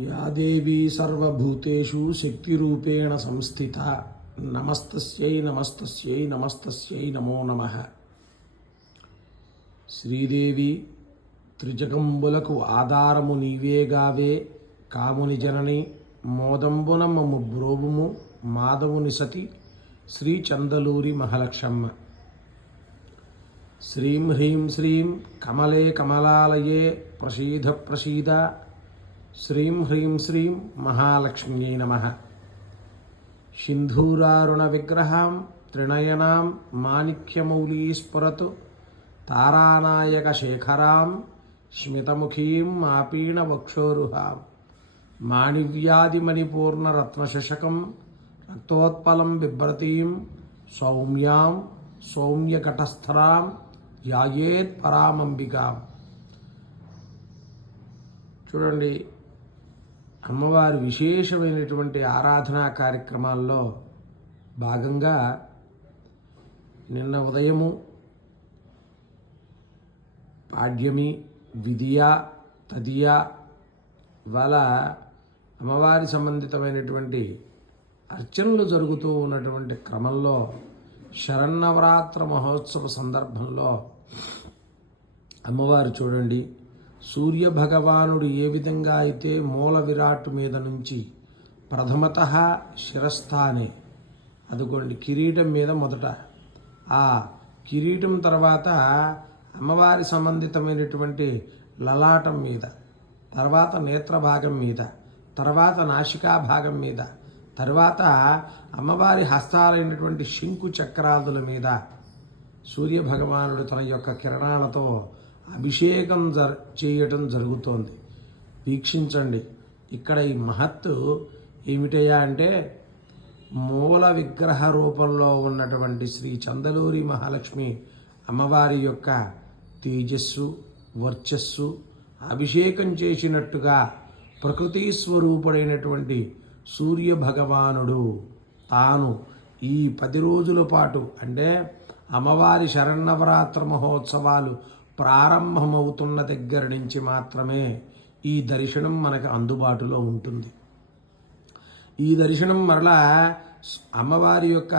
या देवी सर्वभूतेषु शक्तिरूपेण संस्थिता नमस्तस्यै नमस्तस्यै नमस्तस्यै नमो नमः। శ్రీదేవి త్రిజగంబులకు ఆధారము నీవేగావే కాముని జనని మోదంబున మము బ్రోవుము మాధవుని సతి శ్రీ చందలూరి మహాలక్ష్మ. శ్రీం హ్రీం శ్రీం కమలే కమలాలయే ప్రసీద ప్రసీద శ్రీం హ్రీం శ్రీం మహాలక్ష్మ్యై నమః. సింధూరారుణ విగ్రహాం త్రినయనాం మాణిక్యమౌళీ స్ఫురతు తారానాయక శేఖరాం స్మితముఖీం మాపీణ వక్షోరుహాం మాణివ్యాధిమణిపూర్ణరత్నశశకం రక్తోత్పలం బిభ్రతీం సౌమ్యాం సౌమ్యకటస్థరాం ధ్యాయేత్ పరామంబికాం. చూడండి, అమ్మవారి విశేషమైనటువంటి ఆరాధనా కార్యక్రమాల్లో భాగంగా నిన్న ఉదయము పాడ్యమి, విధియ, తదియ ఇవాళ అమ్మవారి సంబంధితమైనటువంటి అర్చనలు జరుగుతూ ఉన్నటువంటి క్రమంలో శరన్నవరాత్ర మహోత్సవ సందర్భంలో అమ్మవారు చూడండి, సూర్య భగవానుడు ఏ విధంగా అయితే మూల విరాట్ మీద నుంచి ప్రథమత శిరస్థానే అదిగోండి కిరీటం మీద మొదట, ఆ కిరీటం తర్వాత అమ్మవారి సంబంధితమైనటువంటి లలాటం మీద, తర్వాత నేత్ర భాగం మీద, తర్వాత నాసికా భాగం మీద, తర్వాత అమ్మవారి హస్తాలైనటువంటి శంకు చక్రాదుల మీద సూర్యభగవానుడు తన యొక్క కిరణాలతో అభిషేకం చేయటం జరుగుతోంది. వీక్షించండి, ఇక్కడ ఈ మహత్తు ఏమిటయ్యా అంటే మూల విగ్రహ రూపంలో ఉన్నటువంటి శ్రీ చందలూరి మహాలక్ష్మి అమ్మవారి యొక్క తేజస్సు, వర్చస్సు అభిషేకం చేసినట్టుగా ప్రకృతి స్వరూపుడైనటువంటి సూర్య భగవానుడు తాను ఈ 10 రోజుల పాటు, అంటే అమ్మవారి శరన్నవరాత్ర మహోత్సవాలు ప్రారంభమవుతున్న దగ్గర నుంచి మాత్రమే ఈ దర్శనం మనకు అందుబాటులో ఉంటుంది. ఈ దర్శనం మరలా అమ్మవారి యొక్క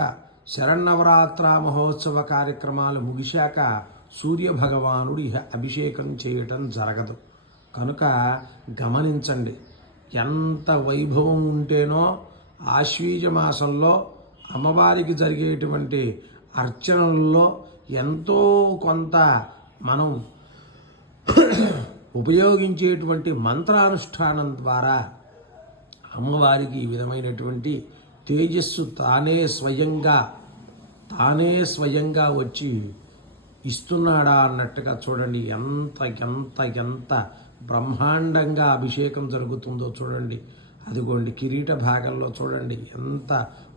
శరన్నవరాత్ర మహోత్సవ కార్యక్రమాలు ముగిశాక సూర్య భగవానుడి అభిషేకం చేయటం జరగదు. కనుక గమనించండి, ఎంత వైభవం ఉంటేనో ఆశ్వీజ మాసంలో అమ్మవారికి జరిగేటువంటి అర్చనల్లో ఎంతో కొంత మనం ఉపయోగించేటువంటి మంత్రానుష్ఠానం ద్వారా అమ్మవారికి ఈ విధమైనటువంటి తేజస్సు తానే స్వయంగా వచ్చి ఇస్తున్నాడా అన్నట్టుగా చూడండి, ఎంత ఎంత ఎంత బ్రహ్మాండంగా అభిషేకం జరుగుతుందో చూడండి. అదిగోండి కిరీట భాగంలో చూడండి ఎంత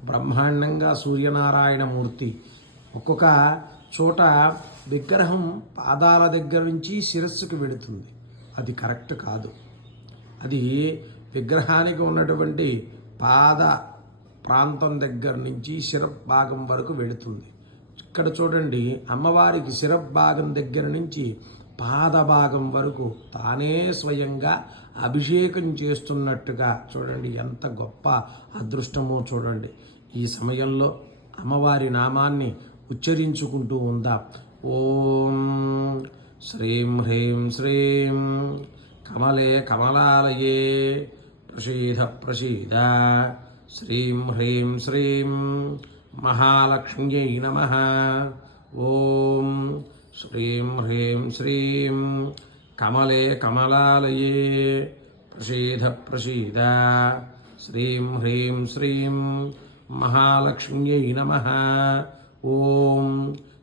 బ్రహ్మాండంగా సూర్యనారాయణ మూర్తి. ఒక్కొక్క చోట విగ్రహం పాదాల దగ్గర నుంచి శిరస్సుకు వెళుతుంది, అది కరెక్ట్ కాదు. అది విగ్రహానికి ఉన్నటువంటి పాద ప్రాంతం దగ్గర నుంచి శిరభాగం వరకు వెళుతుంది. ఇక్కడ చూడండి, అమ్మవారికి శిరభాగం దగ్గర నుంచి పాదభాగం వరకు తానే స్వయంగా అభిషేకం చేస్తున్నట్టుగా చూడండి, ఎంత గొప్ప అదృష్టమో చూడండి. ఈ సమయంలో అమ్మవారి నామాన్ని ఉచ్చరించుకుంటూ ఉందాం. ఓం శ్రీం హ్రీం శ్రీం కమలే కమలాలయే ప్రసీద ప్రసీద శ్రీం హ్రీం శ్రీం మహాలక్ష్మ్యై నమః. ఓం శ్రీం హ్రీం శ్రీం కమలే కమలాలయే ప్రసీద ప్రసీద శ్రీం హ్రీం శ్రీం మహాలక్ష్మ్యై నమః. ఓం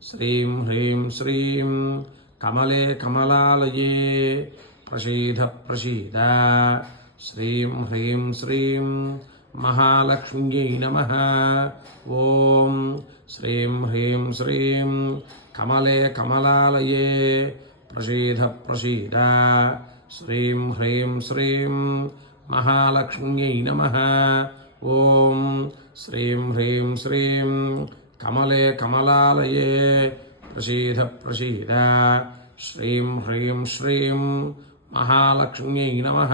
శ్రీం హ్రీం శ్రీం కమలే కమలాలయే ప్రసీద ప్రసీద శ్రీం హ్రీం శ్రీం మహాలక్ష్మ్యై నమః. ఓం శ్రీం హ్రీం శ్రీం కమలే కమలాలయే ప్రసీద ప్రసీద శ్రీం హ్రీం శ్రీం మహాలక్ష్మ్యై నమః. ఓం శ్రీం హ్రీం శ్రీం కమలే కమలాలయే ప్రసీద ప్రసీద శ్రీం హ్రీం శ్రీం మహాలక్ష్మ్యై నమః.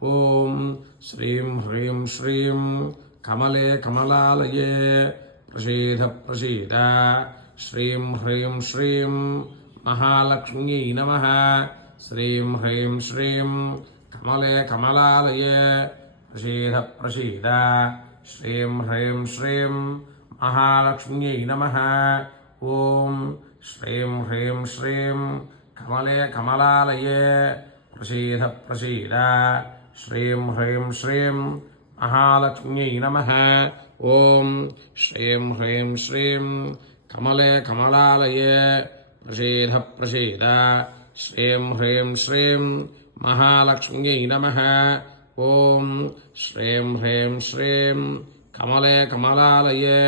ఓం శ్రీం హ్రీం శ్రీం కమలే కమలాలయే ప్రసీద ప్రసీద శ్రీం హ్రీం శ్రీం మహాలక్ష్మ్యై నమః శ్రీం హ్రీం శ్రీం కమలే కమలాలయే ప్రసీద ప్రసీద శ్రీం హ్రీం శ్రీం మహాలక్ష్మ్యై నమః ఓం శ్రీం హ్రీం శ్రీం కమలే కమలాలయే ప్రసీద ప్రసీద శ్రీం హ్రీం శ్రీం మహాలక్ష్మ్యై నమః ఓం శ్రీం హ్రీం శ్రీం కమలే కమలాలయే ప్రసీద ప్రసీద శ్రీం హ్రీం శ్రీం మహాలక్ష్మ్యై నమః ఓం శ్రీం హ్రీం శ్రీం కమలే కమలాలయే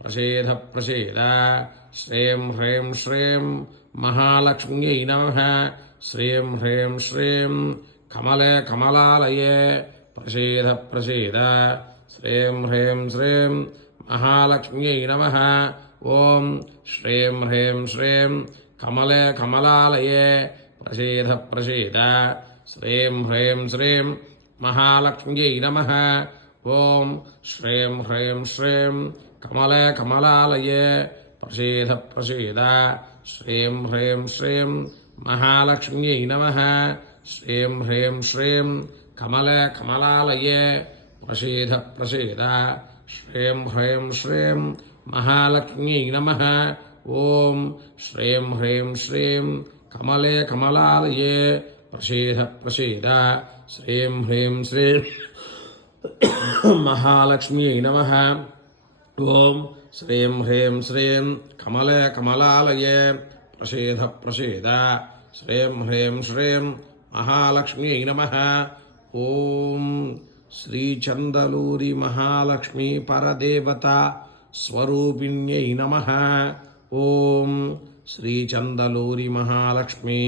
ప్రసీద ప్రసీద శ్రీం హ్రీం శ్రీం మహాలక్ష్మ్యై నమః శ్రీం హ్రీం శ్రీం కమలే కమలాలయే ప్రసీద ప్రసీద శ్రీం హ్రీం శ్రీం మహాలక్ష్మ్యై నమః ఓం శ్రీం హ్రీం శ్రీం కమలే కమలాలయే ప్రసీద ప్రసీద శ్రీం హ్రీం శ్రీం మహాలక్ష్మ్యై నమః ఓం శ్రీం హ్రీం శ్రీం కమలే కమలాలయే ప్రసీద ప్రసీద శ్రీం హ్రీం శ్రీం మహాలక్ష్మ్యై నమః శ్రీం హ్రీం శ్రీం కమలే కమలాలయే ప్రసీద ప్రసీద శ్రీం హ్రీం శ్రీం మహాలక్ష్మ్యై నమః ఓం శ్రీం హ్రీం శ్రీం కమలే కమలాలయే ప్రసీద ప్రసీద శ్రీం హ్రీం శ్రీం మహాలక్ష్మ్యై నమః ఓం శ్రీం హ్రీం శ్రీం కమలే కమలాలయే ప్రసీద ప్రసీద శ్రీం హ్రీం శ్రీం మహాలక్ష్మ్యై నమః ఓం శ్రీచందలూరి మహాలక్ష్మీ పరదేవత స్వరూపిణ్యై నమః ఓం శ్రీచందలూరి మహాలక్ష్మీ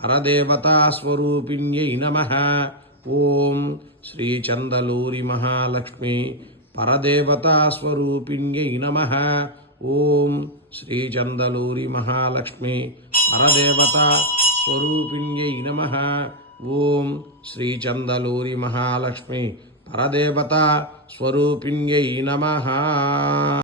పరదేవతా స్వరూపిణ్యై నమః ఓం శ్రీచందలూరి మహాలక్ష్మీ పరదేవతా స్వరూపిణ్యై నమః ఓం శ్రీచందలూరి మహాలక్ష్మీ పరదేవతా స్వరూపిణ్యై నమః ఓం శ్రీచందలూరి మహాలక్ష్మీ పరదేవతా స్వరూపిణ్యై నమః.